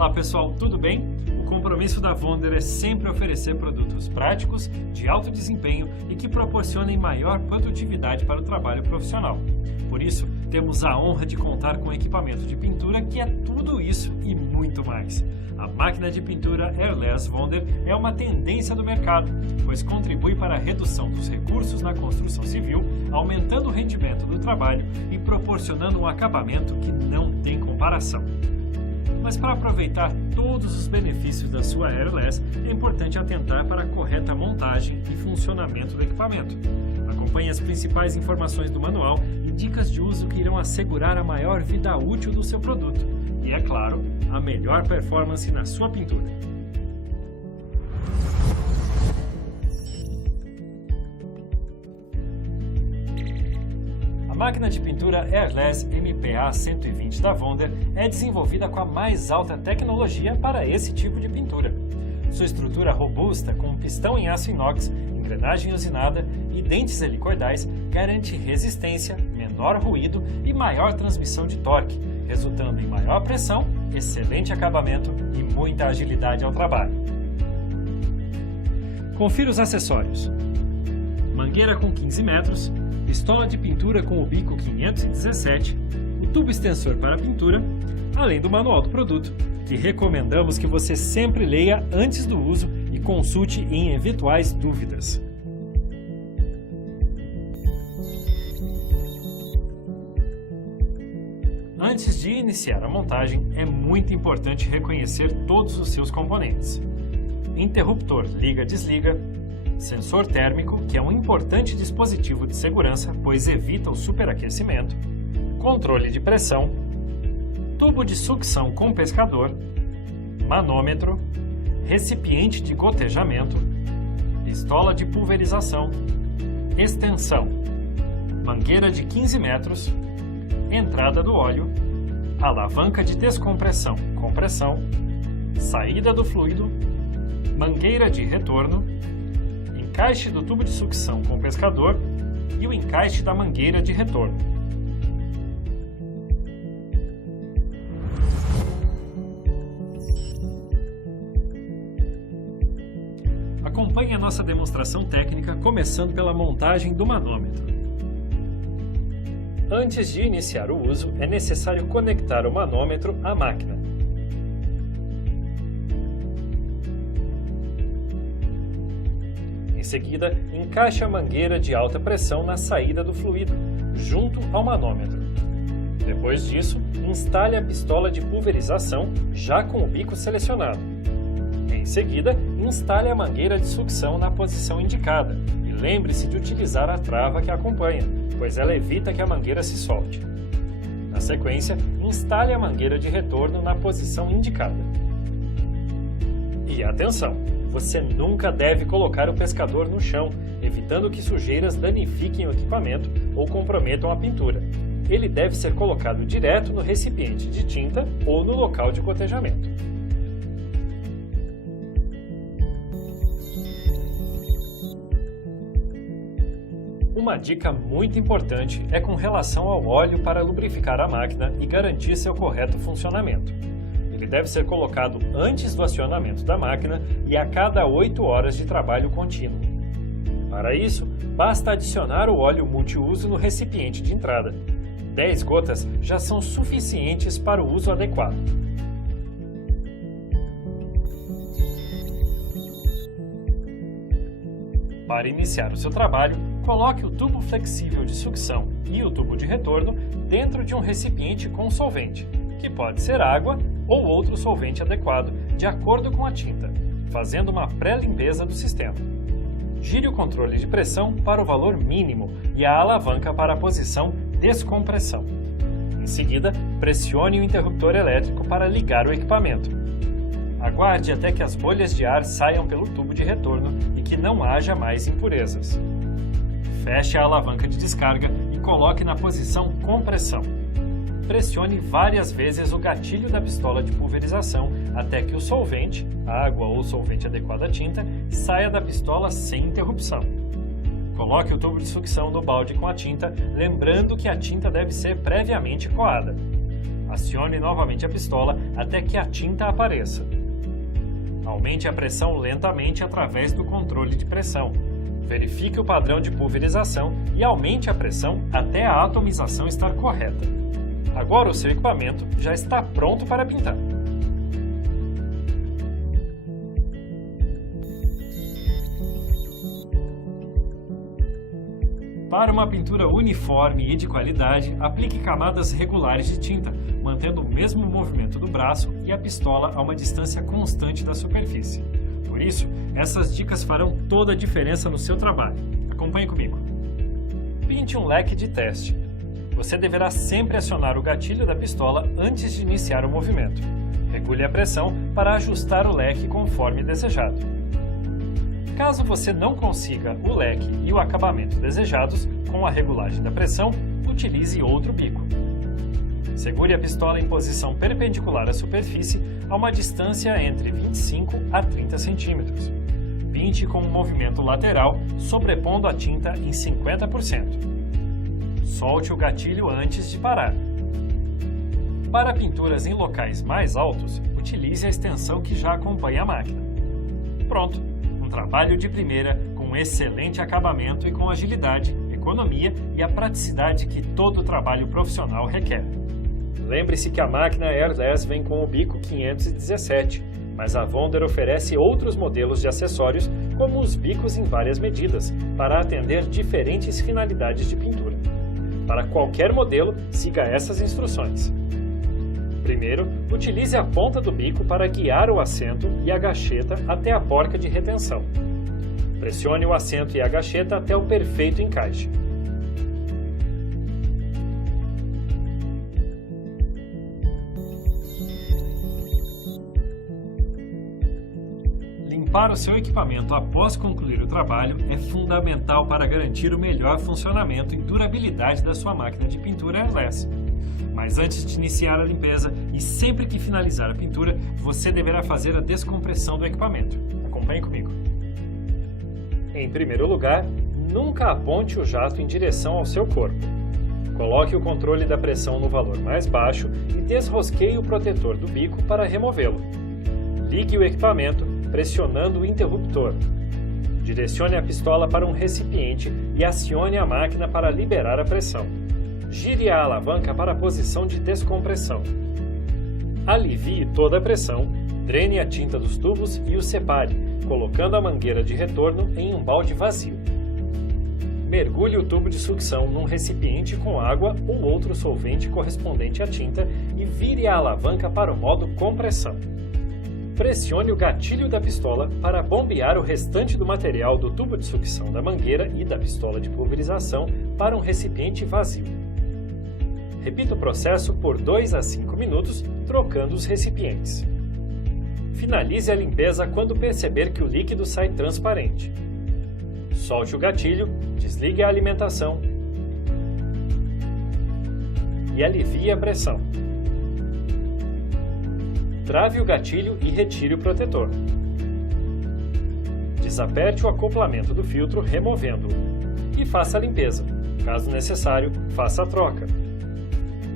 Olá pessoal, tudo bem? O compromisso da Wonder é sempre oferecer produtos práticos, de alto desempenho e que proporcionem maior produtividade para o trabalho profissional. Por isso, temos a honra de contar com equipamento de pintura que é tudo isso e muito mais. A máquina de pintura Airless Wonder é uma tendência do mercado, pois contribui para a redução dos recursos na construção civil, aumentando o rendimento do trabalho e proporcionando um acabamento que não tem comparação. Mas para aproveitar todos os benefícios da sua Airless, é importante atentar para a correta montagem e funcionamento do equipamento. Acompanhe as principais informações do manual e dicas de uso que irão assegurar a maior vida útil do seu produto e, é claro, a melhor performance na sua pintura. A máquina de pintura Airless MPA 120 da Wonder é desenvolvida com a mais alta tecnologia para esse tipo de pintura. Sua estrutura robusta, com um pistão em aço inox, engrenagem usinada e dentes helicoidais, garante resistência, menor ruído e maior transmissão de torque, resultando em maior pressão, excelente acabamento e muita agilidade ao trabalho. Confira os acessórios: mangueira com 15 metros, pistola de pintura com o bico 517, o tubo extensor para pintura, além do manual do produto, que recomendamos que você sempre leia antes do uso e consulte em eventuais dúvidas. Antes de iniciar a montagem, é muito importante reconhecer todos os seus componentes: interruptor liga-desliga, sensor térmico, que é um importante dispositivo de segurança, pois evita o superaquecimento, controle de pressão, tubo de sucção com pescador, manômetro, recipiente de gotejamento, pistola de pulverização, extensão, mangueira de 15 metros, entrada do óleo, alavanca de descompressão, compressão, saída do fluido, mangueira de retorno, encaixe do tubo de sucção com pescador e o encaixe da mangueira de retorno. Acompanhe a nossa demonstração técnica começando pela montagem do manômetro. Antes de iniciar o uso, é necessário conectar o manômetro à máquina. Em seguida, encaixe a mangueira de alta pressão na saída do fluido, junto ao manômetro. Depois disso, instale a pistola de pulverização, já com o bico selecionado. Em seguida, instale a mangueira de sucção na posição indicada e lembre-se de utilizar a trava que acompanha, pois ela evita que a mangueira se solte. Na sequência, instale a mangueira de retorno na posição indicada. E atenção! Você nunca deve colocar o pescador no chão, evitando que sujeiras danifiquem o equipamento ou comprometam a pintura. Ele deve ser colocado direto no recipiente de tinta ou no local de gotejamento. Uma dica muito importante é com relação ao óleo para lubrificar a máquina e garantir seu correto funcionamento. Ele deve ser colocado antes do acionamento da máquina e a cada 8 horas de trabalho contínuo. Para isso, basta adicionar o óleo multiuso no recipiente de entrada. 10 gotas já são suficientes para o uso adequado. Para iniciar o seu trabalho, coloque o tubo flexível de sucção e o tubo de retorno dentro de um recipiente com solvente, que pode ser água ou outro solvente adequado, de acordo com a tinta, fazendo uma pré-limpeza do sistema. Gire o controle de pressão para o valor mínimo e a alavanca para a posição descompressão. Em seguida, pressione o interruptor elétrico para ligar o equipamento. Aguarde até que as bolhas de ar saiam pelo tubo de retorno e que não haja mais impurezas. Feche a alavanca de descarga e coloque na posição compressão. Pressione várias vezes o gatilho da pistola de pulverização até que o solvente, água ou solvente adequado à tinta, saia da pistola sem interrupção. Coloque o tubo de sucção no balde com a tinta, lembrando que a tinta deve ser previamente coada. Acione novamente a pistola até que a tinta apareça. Aumente a pressão lentamente através do controle de pressão. Verifique o padrão de pulverização e aumente a pressão até a atomização estar correta. Agora o seu equipamento já está pronto para pintar. Para uma pintura uniforme e de qualidade, aplique camadas regulares de tinta, mantendo o mesmo movimento do braço e a pistola a uma distância constante da superfície. Por isso, essas dicas farão toda a diferença no seu trabalho. Acompanhe comigo. Pinte um leque de teste. Você deverá sempre acionar o gatilho da pistola antes de iniciar o movimento. Regule a pressão para ajustar o leque conforme desejado. Caso você não consiga o leque e o acabamento desejados com a regulagem da pressão, utilize outro bico. Segure a pistola em posição perpendicular à superfície a uma distância entre 25 a 30 centímetros. Pinte com um movimento lateral, sobrepondo a tinta em 50%. Solte o gatilho antes de parar. Para pinturas em locais mais altos, utilize a extensão que já acompanha a máquina. Pronto! Trabalho de primeira, com excelente acabamento e com agilidade, economia e a praticidade que todo trabalho profissional requer. Lembre-se que a máquina Airless vem com o bico 517, mas a Wonder oferece outros modelos de acessórios, como os bicos em várias medidas, para atender diferentes finalidades de pintura. Para qualquer modelo, siga essas instruções. Primeiro, utilize a ponta do bico para guiar o assento e a gacheta até a porca de retenção. Pressione o assento e a gacheta até o perfeito encaixe. Limpar o seu equipamento após concluir o trabalho é fundamental para garantir o melhor funcionamento e durabilidade da sua máquina de pintura Airless. Mas antes de iniciar a limpeza e sempre que finalizar a pintura, você deverá fazer a descompressão do equipamento. Acompanhe comigo. Em primeiro lugar, nunca aponte o jato em direção ao seu corpo. Coloque o controle da pressão no valor mais baixo e desrosqueie o protetor do bico para removê-lo. Ligue o equipamento pressionando o interruptor. Direcione a pistola para um recipiente e acione a máquina para liberar a pressão. Gire a alavanca para a posição de descompressão. Alivie toda a pressão, drene a tinta dos tubos e os separe, colocando a mangueira de retorno em um balde vazio. Mergulhe o tubo de sucção num recipiente com água ou outro solvente correspondente à tinta e vire a alavanca para o modo compressão. Pressione o gatilho da pistola para bombear o restante do material do tubo de sucção da mangueira e da pistola de pulverização para um recipiente vazio. Repita o processo por 2 a 5 minutos, trocando os recipientes. Finalize a limpeza quando perceber que o líquido sai transparente. Solte o gatilho, desligue a alimentação e alivie a pressão. Trave o gatilho e retire o protetor. Desaperte o acoplamento do filtro removendo-o e faça a limpeza. Caso necessário, faça a troca.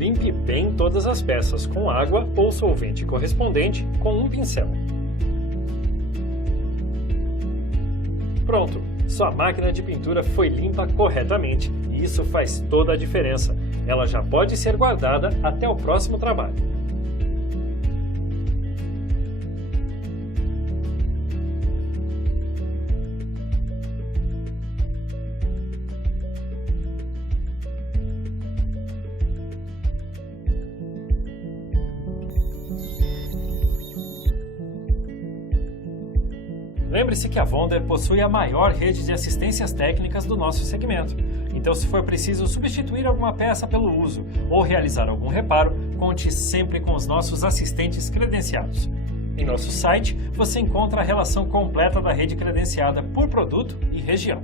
Limpe bem todas as peças com água ou solvente correspondente com um pincel. Pronto! Sua máquina de pintura foi limpa corretamente e isso faz toda a diferença. Ela já pode ser guardada até o próximo trabalho. Lembre-se que a Wonder possui a maior rede de assistências técnicas do nosso segmento. Então, se for preciso substituir alguma peça pelo uso ou realizar algum reparo, conte sempre com os nossos assistentes credenciados. Em nosso site, você encontra a relação completa da rede credenciada por produto e região.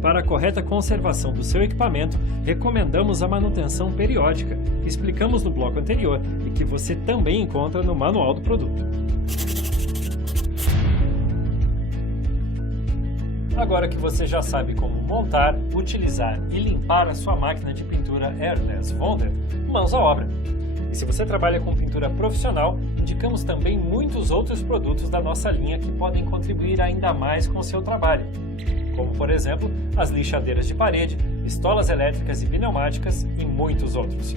Para a correta conservação do seu equipamento, recomendamos a manutenção periódica, que explicamos no bloco anterior e que você também encontra no manual do produto. Agora que você já sabe como montar, utilizar e limpar a sua máquina de pintura Airless Wonder, mãos à obra! E se você trabalha com pintura profissional, indicamos também muitos outros produtos da nossa linha que podem contribuir ainda mais com o seu trabalho, como por exemplo, as lixadeiras de parede, estolas elétricas e pneumáticas e muitos outros.